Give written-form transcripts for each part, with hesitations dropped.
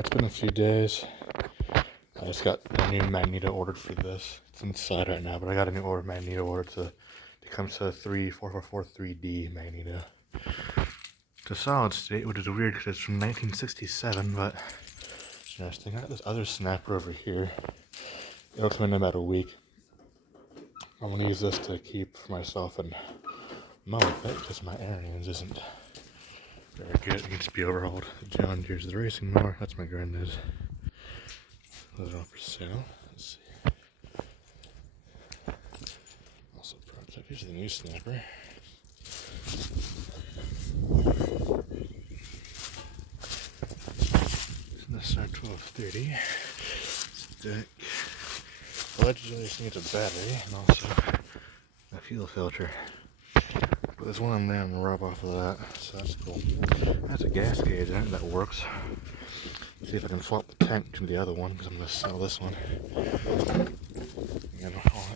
It's been a few days. I just got a new magneto ordered for this. It's inside right now, but I got a new magneto ordered to come to a 34443D magneto. It's a solid state, which is weird because it's from 1967, but interesting. I got this other snapper over here. It'll come in about a week. I'm gonna use this to keep for myself and mow with it because my air isn't very good. It needs to be overhauled. The John Deere's the racing mower. That's my granddad's. Those are all for sale. Let's see. Also, project. Here's the new snapper. It's an SR1230 stick. Allegedly, this needs a battery and also a fuel filter. But there's one in there and rub off of that, so that's cool. That's a gas gauge, I think that works. See if I can swap the tank to the other one, because I'm going to sell this one.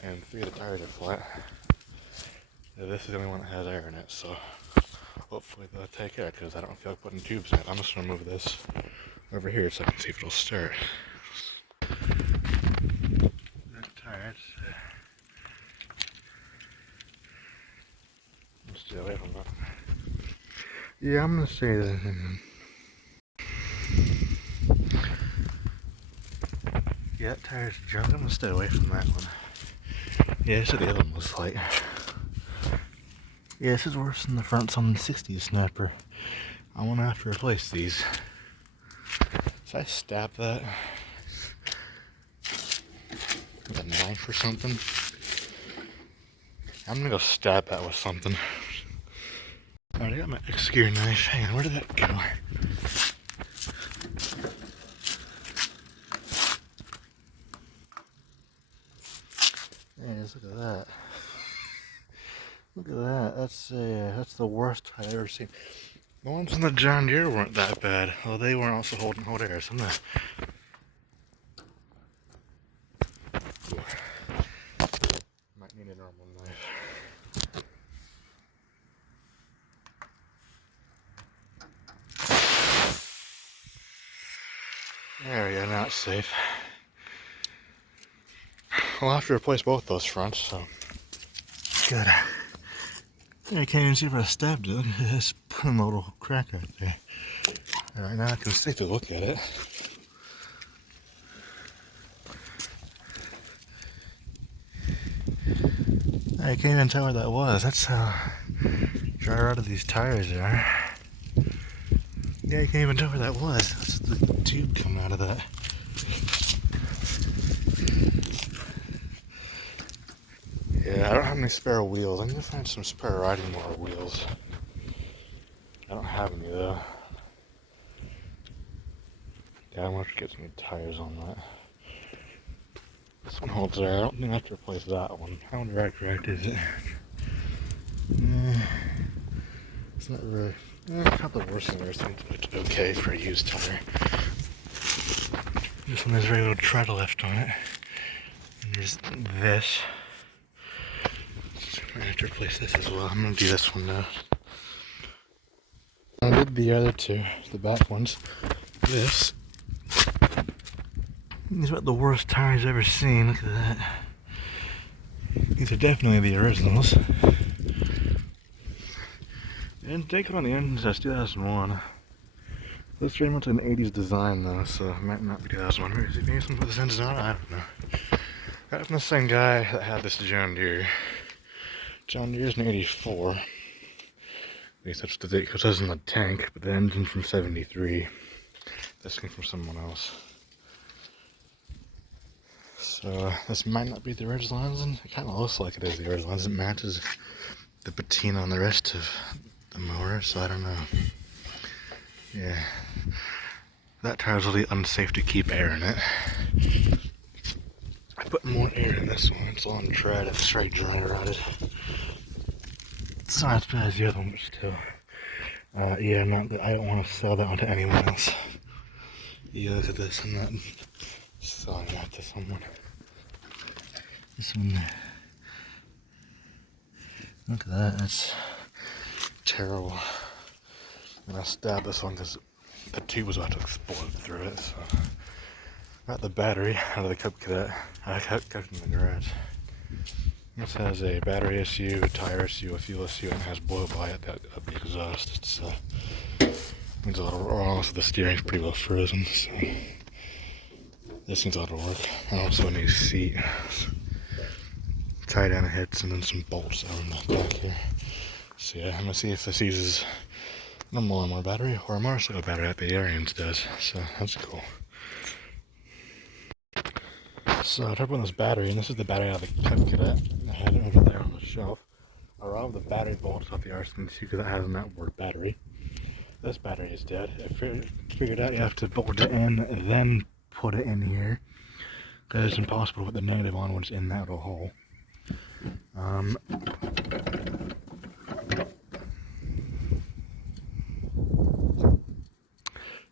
And 3 of the tires are flat. Yeah, this is the only one that has air in it, so hopefully they'll take care, because I don't feel like putting tubes in it. I'm just going to move this over here so I can see if it'll start. That tire, stay away from that. Yeah, I'm going to say that. Yeah, that tire's junk. I'm going to stay away from that one. Yeah, so the other one was like... Yeah, this is worse than the fronts on the 60s snapper. I want to have to replace these. So I stab that with a knife or something. I'm going to go stab that with something. Alright, I got my X-Gear knife. Hang on, where did that go? Yes, look at that. Look at that. That's the worst I've ever seen. The ones in the John Deere weren't that bad. Well, they weren't also holding hot air. So I'm gonna... Might need a normal knife. There we go. Now it's safe. I'll have to replace both those fronts, so good. I can't even see if I stabbed it. It's putting a little crack right there. Alright, now I can safely look at it. I can't even tell where that was. That's how dry rotted these tires are. Yeah, I can't even tell where that was. That's the tube coming out of that. Yeah, I don't have any spare wheels. I need to find some spare riding mower wheels. I don't have any though. Yeah, I'm gonna have to get some tires on that. This one holds there. I don't think I have to replace that one. How direct is it? It's not really. It's not the worst thing I've ever seen. It's okay for a used tire. This one has very little tread left on it. And there's this. I have to replace this as well. I'm going to do this one now. I did the other two, the back ones. This. These are about the worst tires I've ever seen. Look at that. These are definitely the originals. And take it on the engine since 2001. This is very much an 80s design though, so it might not be 2001. Maybe some of the engines on it, I don't know. Got it from the same guy that had this John Deere. John Deere's in 84. At least that's the date, because it was in the tank, but the engine's from 73. This came from someone else. So this might not be the original engine. It kind of looks like it is the original engine. It matches the patina on the rest of the mower, so I don't know. Yeah. That tire's really unsafe to keep air in it. I put more air in this one. It's on tread. It's straight dry rotted. It's not as bad as the other one, but still. Yeah, I don't want to sell that one to anyone else. Yeah, look at this. I'm not selling that to someone. This one. Look at that. That's terrible. I'm gonna stab this one because the tube was about to explode through it, so got the battery out of the Cub Cadet. I kept it in the garage. This has a battery issue, a tire issue, a fuel issue, and it has blow by it that up the exhaust. It's needs a lot of also the steering's pretty well frozen, so this needs a lot of work. And also a new seat. Tie down the hits and then some bolts over in the back here. So yeah, I'm gonna see if this uses normal and more battery or a motorcycle battery like the Arians does. So that's cool. So I tried putting this battery, and this is the battery out of the Cub Cadet. I had it over there on the shelf. I robbed the battery bolts off the RC2 because it has an outboard battery. This battery is dead. I figured out you have to bolt it in and then put it in here, because it's impossible to put the negative on when it's in that little hole.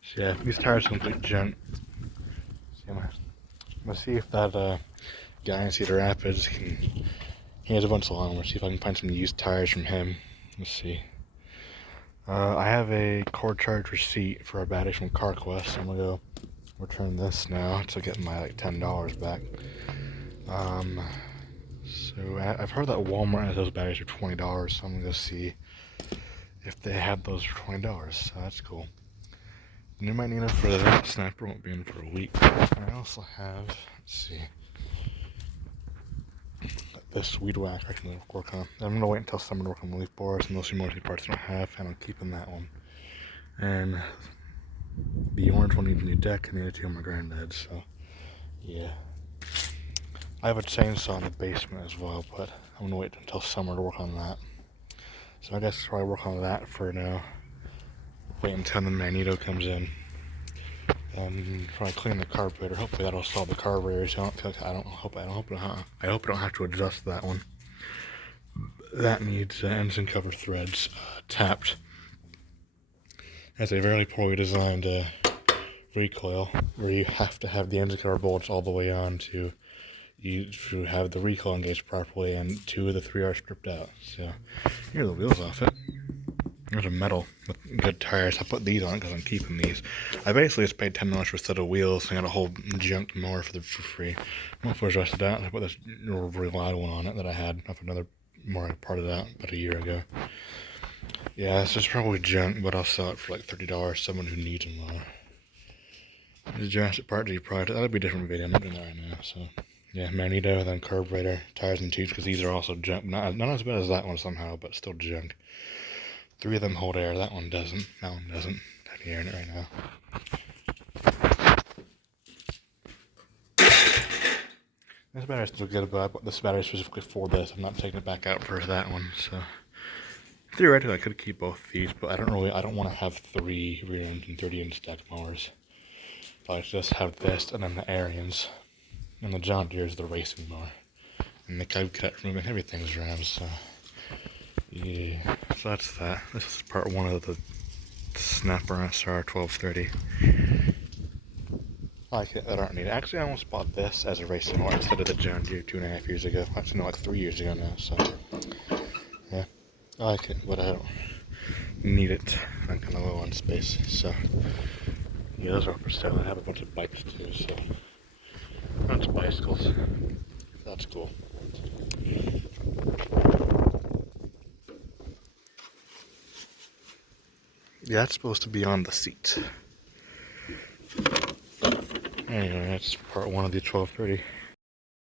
So yeah, these tires are complete junk. So I'm gonna see if that guy in Cedar Rapids he has a bunch of long ones. See if I can find some used tires from him. Let's see. I have a cord charge receipt for a battery from CarQuest. So I'm gonna go return this now to get my like $10 back. So I've heard that Walmart has those batteries for $20, so I'm gonna go see if they have those for $20. So that's cool. And you might need it for that. Snapper won't be in for a week. I also have, let's see, this weed whacker I can work on. I'm gonna wait until summer to work on the leaf blowers, and those are mostly parts I don't have, and I'm keeping that one. And the orange one needs a new deck, and the other two are my granddad's, so yeah. I have a chainsaw in the basement as well, but I'm gonna wait until summer to work on that. So I guess I'll probably work on that for now. Wait until the magneto comes in. And probably clean the carburetor. Hopefully that'll solve the carburetor. So I hope I don't have to adjust that one. That needs engine cover threads tapped. It's a very poorly designed recoil where you have to have the engine cover bolts all the way on to have the recoil engaged properly, and 2 of the 3 are stripped out. So here are the wheels off it. There's a metal with good tires. I put these on it because I'm keeping these. I basically just paid $10 for a set of wheels and got a whole junk mower for free. Once it was rusted out, I put this really loud one on it that I had off another mower I parted out about a year ago. Yeah, it's just probably junk, but I'll sell it for like $30. Someone who needs a mower. The Jurassic Park G project. That'll be a different video. I'm not doing that right now. So yeah, magneto, then carburetor, tires and tubes, because these are also junk. Not as bad as that one somehow, but still junk. 3 of them hold air. That one doesn't. That one doesn't. I have air in it right now. This battery's still good, but I bought this battery specifically for this. I'm not taking it back out for that one. So theoretically, I could keep both these, but I don't want to have 3 rear engine 30-inch stack mowers. So I just have this, and then the Arians, and the John Deere is the racing mower, and the Cub Cadet removing everything's rams. So yeah, so that's that. This is part 1 of the Snapper SR1230. I like it, that aren't needed. Actually, I almost bought this as a racing mower instead of the John Deere 2.5 years ago. Actually, no, like 3 years ago now, so yeah. I like it, but I don't need it. I'm kind of low on space, so yeah, those are for sale. I have a bunch of bikes too, so a bunch of bicycles. That's cool. Yeah, that's supposed to be on the seat. Anyway, that's part 1 of the 1230.